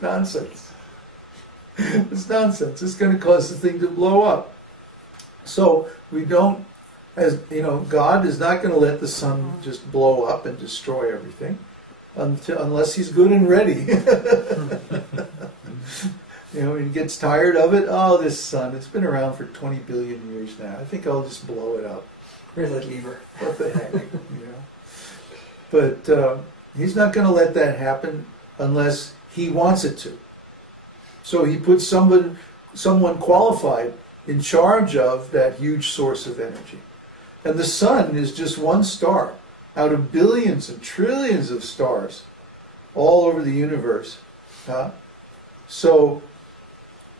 Nonsense. It's nonsense. It's going to cause the thing to blow up. So we don't, as you know, God is not going to let the sun just blow up and destroy everything unless he's good and ready. You know, he gets tired of it. Oh, this sun, it's been around for 20 billion years now. I think I'll just blow it up. Where's that lever? What the heck, you know? But he's not going to let that happen unless he wants it to. So he puts someone qualified in charge of that huge source of energy. And the sun is just one star out of billions and trillions of stars all over the universe. So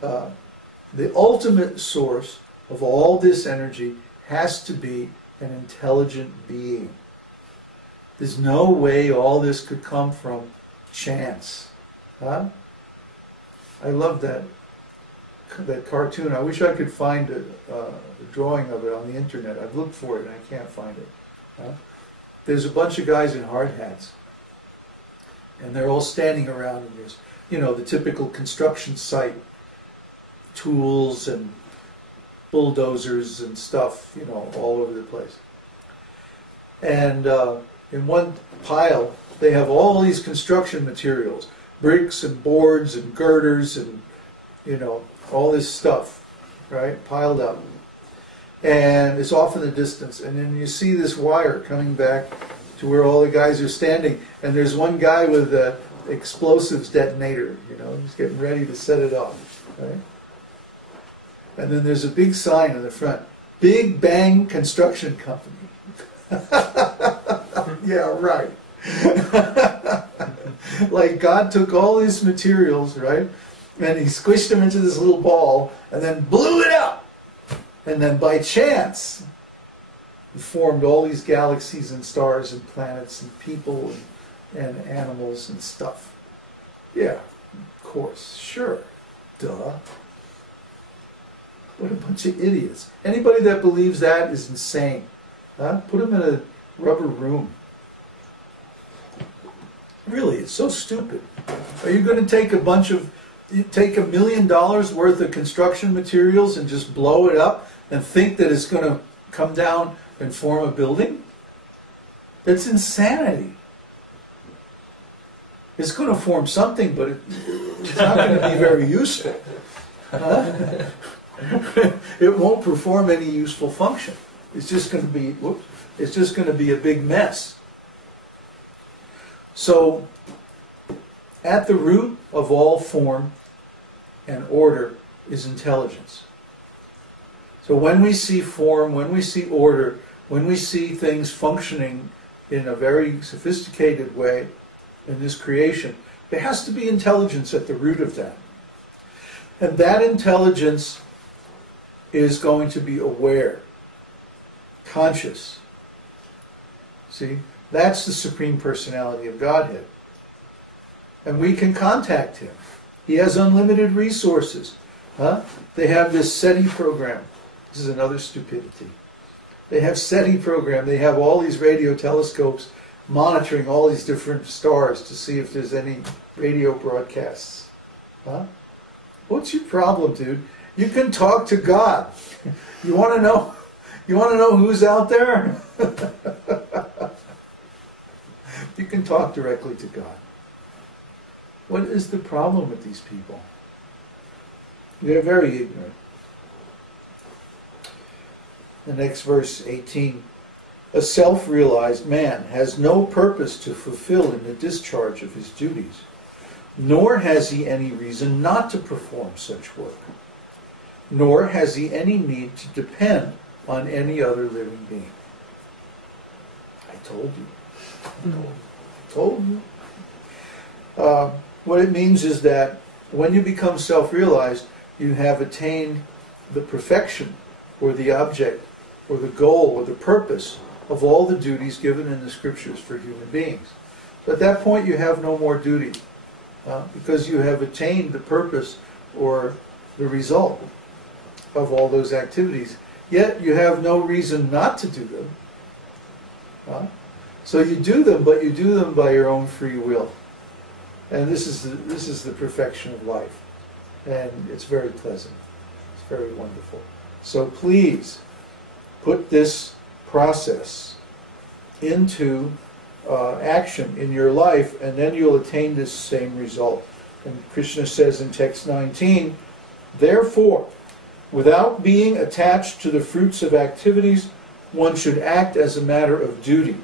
the ultimate source of all this energy has to be an intelligent being. There's no way all this could come from chance. I love that cartoon. I wish I could find a drawing of it on the internet. I've looked for it and I can't find it. There's a bunch of guys in hard hats, and they're all standing around, and there's, you know, the typical construction site, tools and bulldozers and stuff, you know, all over the place. And in one pile, they have all these construction materials, bricks and boards and girders and, you know, all this stuff, right, piled up. And it's off in the distance. And then you see this wire coming back to where all the guys are standing. And there's one guy with a explosives detonator, you know, he's getting ready to set it off, right? And then there's a big sign in the front, Big Bang Construction Company. Yeah, right. Like God took all these materials, right, and he squished them into this little ball and then blew it up. And then by chance, he formed all these galaxies and stars and planets and people and animals and stuff. Yeah, of course, sure, duh. What a bunch of idiots. Anybody that believes that is insane. Put them in a rubber room. Really, it's so stupid. Are you going to take $1 million worth of construction materials and just blow it up and think that it's going to come down and form a building? That's insanity. It's going to form something, but it's not going to be very useful. It won't perform any useful function. It's just going to be, it's just going to be a big mess. So, at the root of all form and order is intelligence. So when we see form, when we see order, when we see things functioning in a very sophisticated way in this creation, there has to be intelligence at the root of that. And that intelligence is going to be aware, conscious. See? That's the Supreme Personality of Godhead. And we can contact him. He has unlimited resources. They have this SETI program. This is another stupidity. They have SETI program. They have all these radio telescopes monitoring all these different stars to see if there's any radio broadcasts. What's your problem, dude? You can talk to God. You want to know? You want to know who's out there? You can talk directly to God. What is the problem with these people? They're very ignorant. The next verse, 18. A self-realized man has no purpose to fulfill in the discharge of his duties, nor has he any reason not to perform such work, nor has he any need to depend on any other living being. I told you. I told you. What it means is that when you become self-realized, you have attained the perfection or the object or the goal or the purpose of all the duties given in the scriptures for human beings. But at that point you have no more duty because you have attained the purpose or the result of all those activities. Yet you have no reason not to do them. So you do them, but you do them by your own free will. And this is the perfection of life. And it's very pleasant. It's very wonderful. So please put this process into action in your life, and then you'll attain this same result. And Krishna says in text 19, therefore, without being attached to the fruits of activities, one should act as a matter of duty.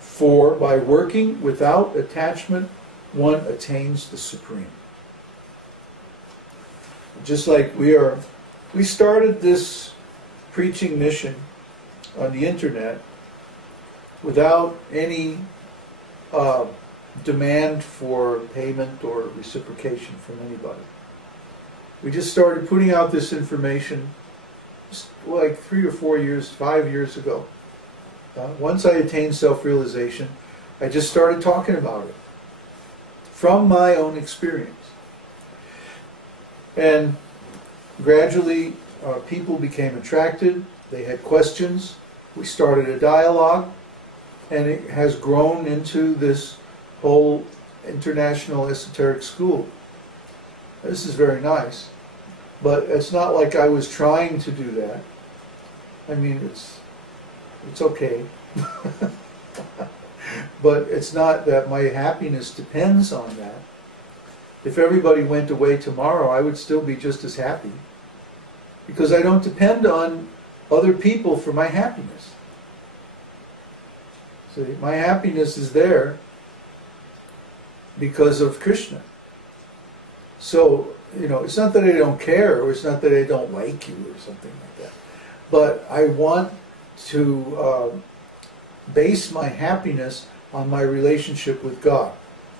For by working without attachment, one attains the Supreme. Just like we started this preaching mission on the internet without any demand for payment or reciprocation from anybody. We just started putting out this information just like 3 or 4 years, 5 years ago. Once I attained self-realization, I just started talking about it from my own experience. And gradually people became attracted, they had questions, we started a dialogue, and it has grown into this whole international esoteric school. This is very nice, but it's not like I was trying to do that. I mean, it's okay. But it's not that my happiness depends on that. If everybody went away tomorrow, I would still be just as happy, because I don't depend on other people for my happiness. See, my happiness is there because of Krishna. So, it's not that I don't care, or it's not that I don't like you, or something like that. But I want to base my happiness on my relationship with God,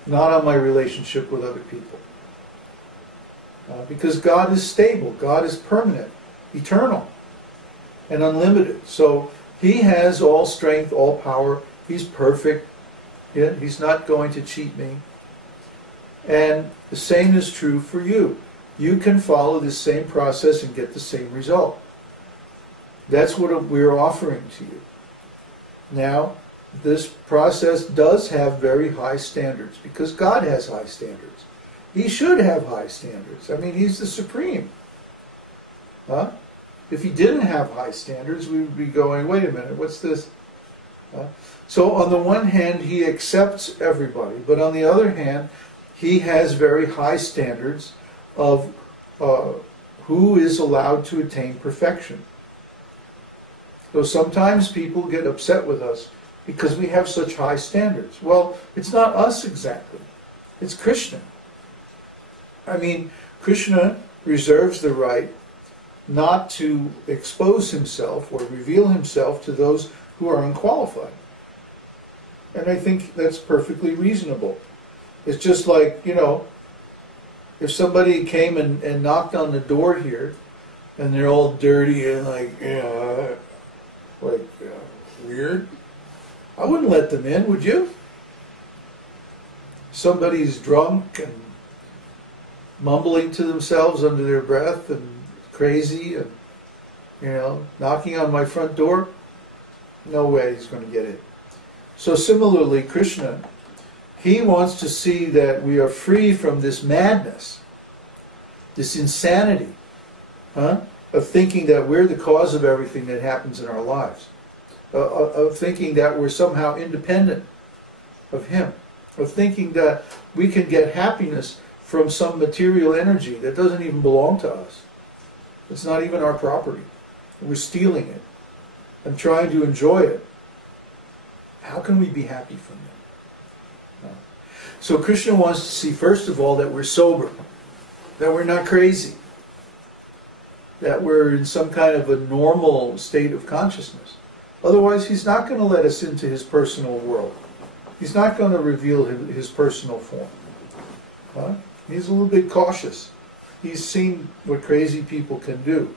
not on my relationship with other people. Because God is stable, God is permanent, eternal, and unlimited. So He has all strength, all power. He's perfect. He's not going to cheat me. And the same is true for you. You can follow this same process and get the same result. That's what we're offering to you. Now, this process does have very high standards, because God has high standards. He should have high standards. I mean, He's the Supreme. If He didn't have high standards, we would be going, wait a minute, what's this? So on the one hand, He accepts everybody, but on the other hand, He has very high standards of who is allowed to attain perfection. So sometimes people get upset with us because we have such high standards. Well, it's not us exactly. It's Krishna. I mean, Krishna reserves the right not to expose Himself or reveal Himself to those who are unqualified. And I think that's perfectly reasonable. It's just like, if somebody came and knocked on the door here, and they're all dirty and weird, I wouldn't let them in, would you? Somebody's drunk and mumbling to themselves under their breath and crazy and, knocking on my front door, no way he's going to get in. So similarly, Krishna, He wants to see that we are free from this madness, this insanity, of thinking that we're the cause of everything that happens in our lives, of thinking that we're somehow independent of Him, of thinking that we can get happiness from some material energy that doesn't even belong to us. It's not even our property. We're stealing it and trying to enjoy it. How can we be happy from that? No. So Krishna wants to see, first of all, that we're sober, that we're not crazy, that we're in some kind of a normal state of consciousness. Otherwise, He's not going to let us into His personal world. He's not going to reveal His personal form. He's a little bit cautious. He's seen what crazy people can do.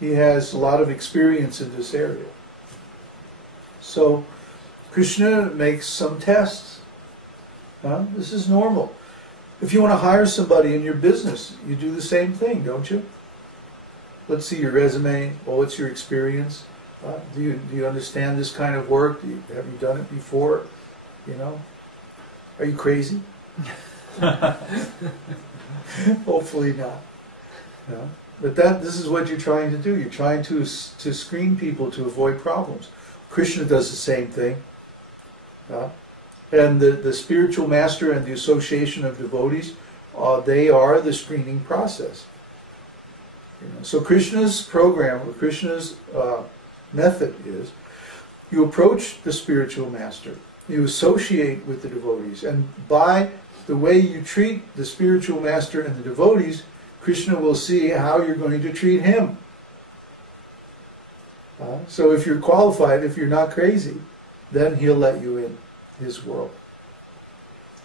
He has a lot of experience in this area. So Krishna makes some tests. This is normal. If you want to hire somebody in your business, you do the same thing, don't you? Let's see your resume. Well, what's your experience? Do you understand this kind of work? Have you done it before? You know? Are you crazy? Hopefully not. No? But this is what you're trying to do. You're trying to screen people to avoid problems. Krishna does the same thing. And the spiritual master and the association of devotees, they are the screening process. You know? So Krishna's program, or Krishna's method is, you approach the spiritual master, you associate with the devotees, and by the way you treat the spiritual master and the devotees, Krishna will see how you're going to treat him. So if you're qualified, if you're not crazy, then he'll let you in his world.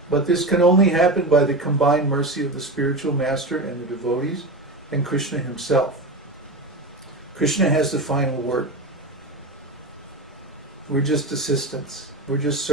But this can only happen by the combined mercy of the spiritual master and the devotees and Krishna himself. Krishna has the final word. We're just assistants. We're just servants.